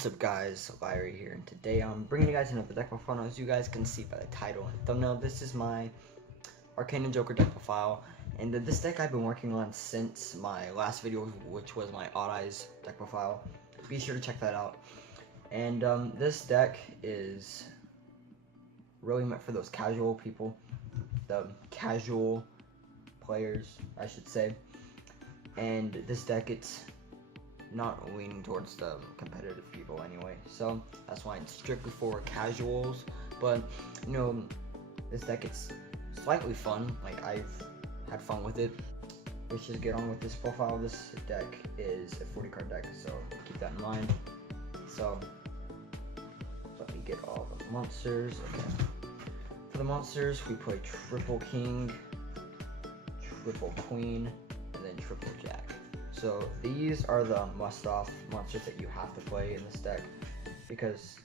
What's up guys, Lirey here, and today I'm bringing you guys another deck profile. As you guys can see by the title and thumbnail, this is my Arcana Joker deck profile, and this deck I've been working on since my last video, which was my Odd Eyes deck profile. Be sure to check that out. And this deck is really meant for those casual people, the casual players, I should say. And this deck, it's not leaning towards the competitive people anyway, so that's why it's strictly for casuals. But you know, this deck, it's slightly fun. Like, I've had fun with it. Let's just get on with this profile. This deck is a 40 card deck, so keep that in mind. So let me get all the monsters. Okay, for the monsters we play triple king, triple queen, and then triple jack. So these are the must-off monsters that you have to play in this deck, because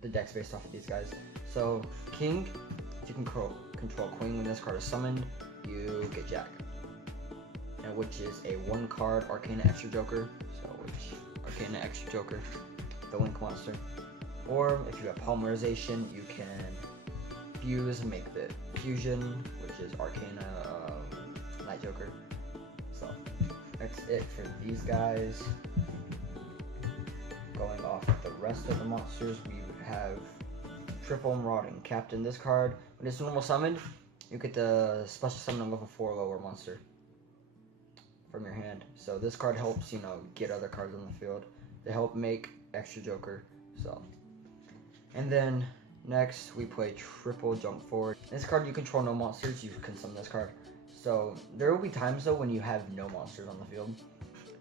the deck's based off of these guys. So king, if you can control queen, when this card is summoned, you get jack, and which is a 1-card Arcana extra joker. So Arcana extra joker, the link monster. Or if you have polymerization, you can fuse and make the fusion, which is Arcana night joker. So that's it for these guys. Going off the rest of the monsters, we have triple marauding captain. This card, when it's normal summoned, you get the special summon a level 4 lower monster from your hand. So this card helps, you know, get other cards on the field. They help make extra joker. So, and then next we play triple jump forward. This card, you control no monsters, you can summon this card. So there will be times though when you have no monsters on the field.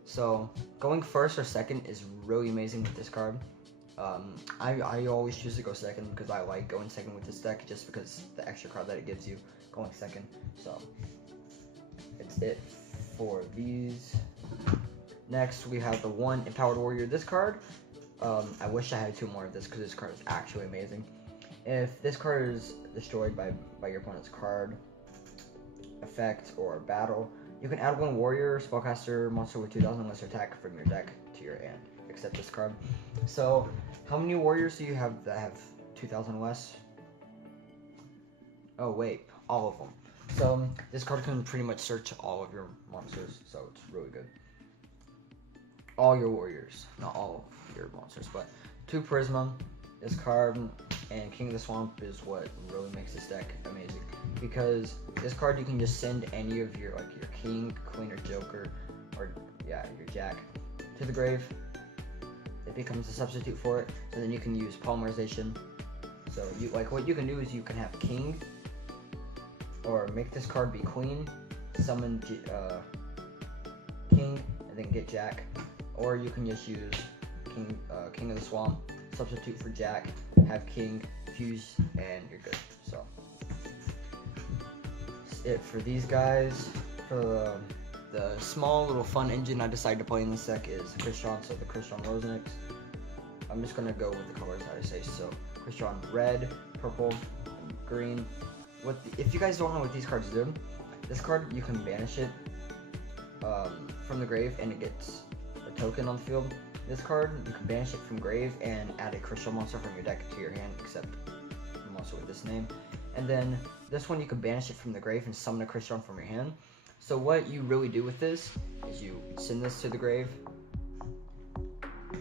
So going first or second is really amazing with this card. I always choose to go second because I like going second with this deck, just because the extra card that it gives you going second. So it's it for these. Next we have the 1 Empowered Warrior. This card, I wish I had 2 more of this because this card is actually amazing. If this card is destroyed by your opponent's card, effect, or battle, you can add 1 warrior, spellcaster, monster with 2000 less attack from your deck to your hand, except this card. So how many warriors do you have that have 2000 less? Oh wait, all of them. So this card can pretty much search all of your monsters, so it's really good. All your warriors, not all of your monsters, but 2 Prisma. This card and King of the Swamp is what really makes this deck amazing, because this card you can just send any of your, like, your king, queen, or joker, or yeah, your jack to the grave. It becomes a substitute for it, and then you can use polymerization. So you, like, what you can do is you can have king, or make this card be queen, summon king, and then get jack, or you can just use King of the Swamp, substitute for jack, have king, fuse, and you're good. So that's it for these guys. For the small little fun engine I decided to play in this deck is Christian, so the Christian Rosenix. I'm just gonna go with the colors that I say. So Christian red, purple, and green. If you guys don't know what these cards do, this card you can banish it from the grave and it gets a token on the field. This card, you can banish it from grave and add a crystal monster from your deck to your hand, except the monster with this name. And then this one, you can banish it from the grave and summon a crystal from your hand. So what you really do with this is you send this to the grave,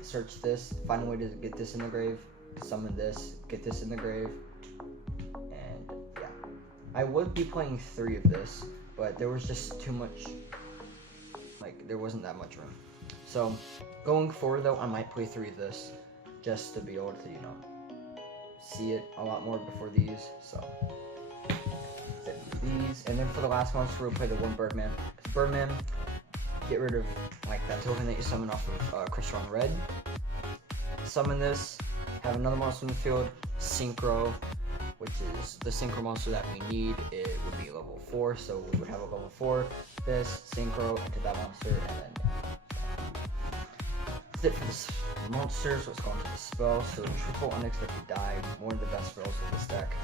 search this, find a way to get this in the grave, summon this, get this in the grave, and yeah. I would be playing 3 of this, but there was just too much, like, there wasn't that much room. So going forward though, I might play 3 of this, just to be able to, you know, see it a lot more before these. So these, and then for the last monster we'll play the 1 Birdman. Birdman, get rid of, like, that token that you summon off of Christian red. Summon this, have another monster in the field, Synchro, which is the Synchro monster that we need. It would be level 4, so we would have a level 4, this, Synchro, into that monster, and then that's it for the monsters. Let's go into the spells. So triple unexpected die, one of the best spells of this deck.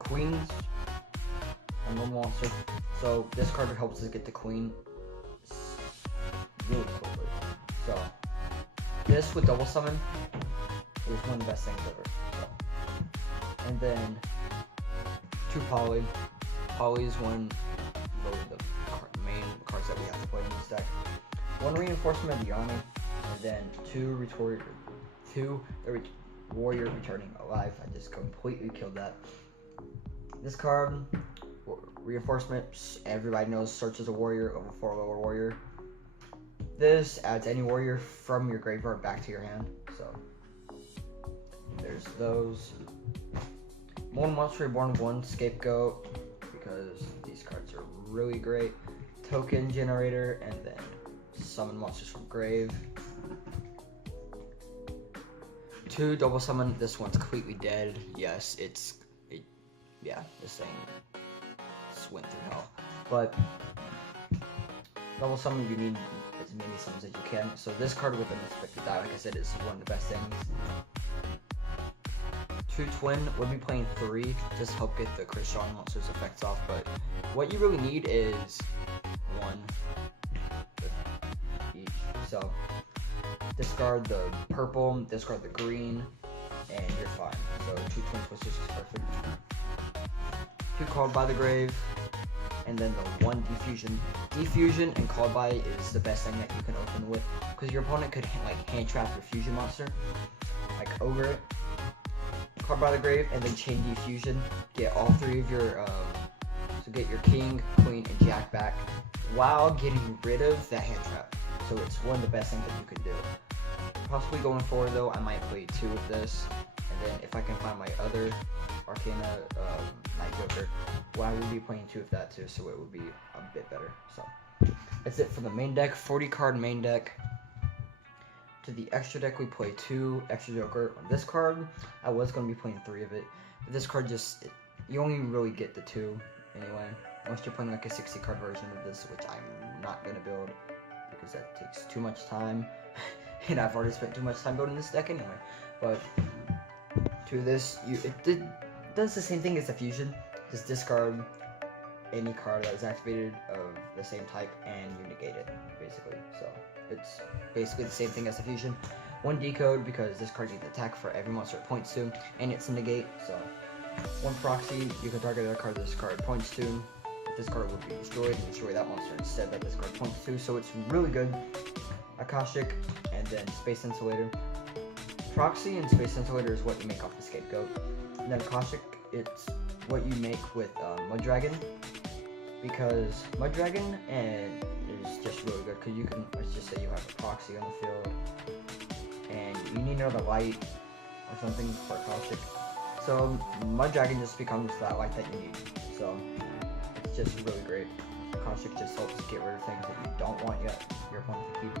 Queens, a normal monster. So this card helps us get the queen really quickly. So this with double summon is one of the best things ever. So. And then 2 poly. Poly is one of the main cards that we have to play in this deck. 1 reinforcement of the army, and then 2 warrior returning alive. I just completely killed that. This card, reinforcements, everybody knows, searches a warrior, level 4 lower warrior. This adds any warrior from your graveyard back to your hand. So there's those. One Monster Reborn, 1 Scapegoat, because these cards are really great. Token generator, and then summon monsters from grave. 2 double summon. This one's completely dead. Yes, yeah, this thing just went through hell. But double summon, you need as many summons as you can. So this card with an expected die, like I said, is one of the best things. 2 twin would be playing 3 just to help get the Christian monsters effects off. But what you really need is 1 each. So discard the purple, discard the green, and you're fine. So 2 twin twisters is perfect. 2 called by the grave, and then the 1 defusion. Defusion and called by is the best thing that you can open with, because your opponent could like hand trap your fusion monster, like ogre it, called by the grave, and then chain defusion. Get all 3 of your so get your king, queen, and jack back while getting rid of that hand trap. So it's one of the best things that you could do. Possibly going forward though, I might play 2 of this, and then if I can find my other Arcana Night Joker, well, I will be playing 2 of that too, so it would be a bit better. So that's it for the main deck, 40 card main deck. To the extra deck, we play 2 extra Joker. On this card, I was going to be playing 3 of it, but this card you only really get the 2 anyway, unless you're playing like a 60 card version of this, which I'm not going to build, because that takes too much time, and I've already spent too much time building this deck anyway. But to this, it does the same thing as the fusion. Just discard any card that is activated of the same type and you negate it, basically. So it's basically the same thing as the fusion. 1 decode, because this card needs attack for every monster it points to, and it's a negate. So 1 proxy, you can target a card this card points to. If this card would be destroyed, and destroy that monster instead that this card points to. So it's really good. Akashic, and then Space Insulator. Proxy and Space Insulator is what you make off the Scapegoat. And then Akashic, it's what you make with Mud Dragon, because Mud Dragon is just really good, because you can, let's just say you have a proxy on the field and you need another light or something for Akashic, so Mud Dragon just becomes that light that you need. So it's just really great. Akashic just helps get rid of things that you don't want yet your opponent to keep.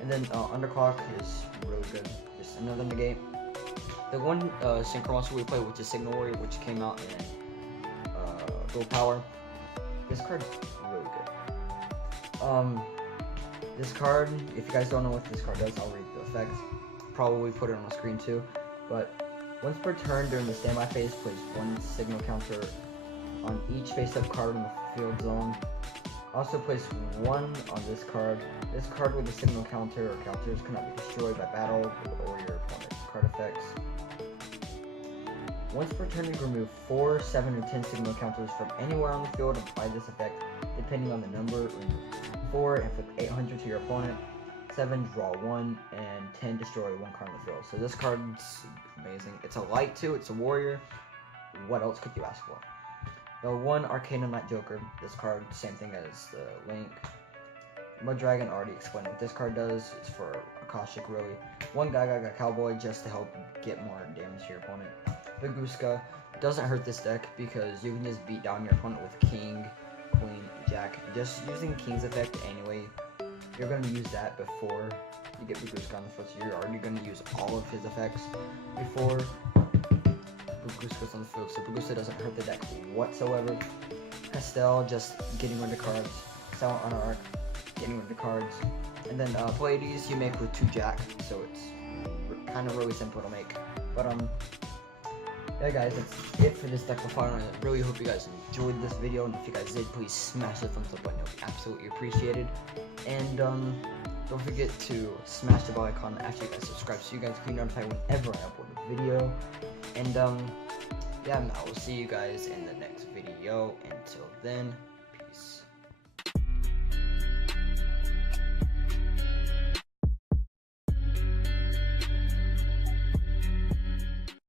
And then Underclock is really good, just another negate. The 1 synchro monster we play, which is Signal Warrior, which came out in Dual Power. This card is really good. This card, if you guys don't know what this card does, I'll read the effect. Probably put it on the screen too. But once per turn during the standby phase, place 1 signal counter on each face-up card in the field zone. Also place 1 on this card. This card with a signal counter or counters cannot be destroyed by battle or your opponent's card effects. Once per turn, you can remove 4, 7, or 10 signal counters from anywhere on the field and apply this effect depending on the number. Remove 4, inflict 800 to your opponent. 7, draw 1, and 10, destroy 1 card on the field. So this card's amazing. It's a light too, it's a warrior. What else could you ask for? The 1 Arcana Night Joker. This card, same thing as the Link. Mud Dragon, already explained what this card does. It's for Akashic, really. 1 Gaga Cowboy, just to help get more damage to your opponent. The Guska doesn't hurt this deck, because you can just beat down your opponent with King, Queen, Jack. Just using King's effect anyway, you're going to use that before you get Baguska on the field, so you're already going to use all of his effects before Baguska's on the field, so Baguska doesn't hurt the deck whatsoever. Estelle, just getting rid of cards. Silent on Arc, getting rid of cards. And then Pleiades you make with 2 Jack, so it's kind of really simple to make. But yeah guys, that's it for this deck profile. I really hope you guys enjoyed this video, and if you guys did, please smash the thumbs up button. It would be absolutely appreciated. And Don't forget to smash the bell icon after you guys subscribe so you guys can be notified whenever I upload a video. And yeah, I will see you guys in the next video. Until then,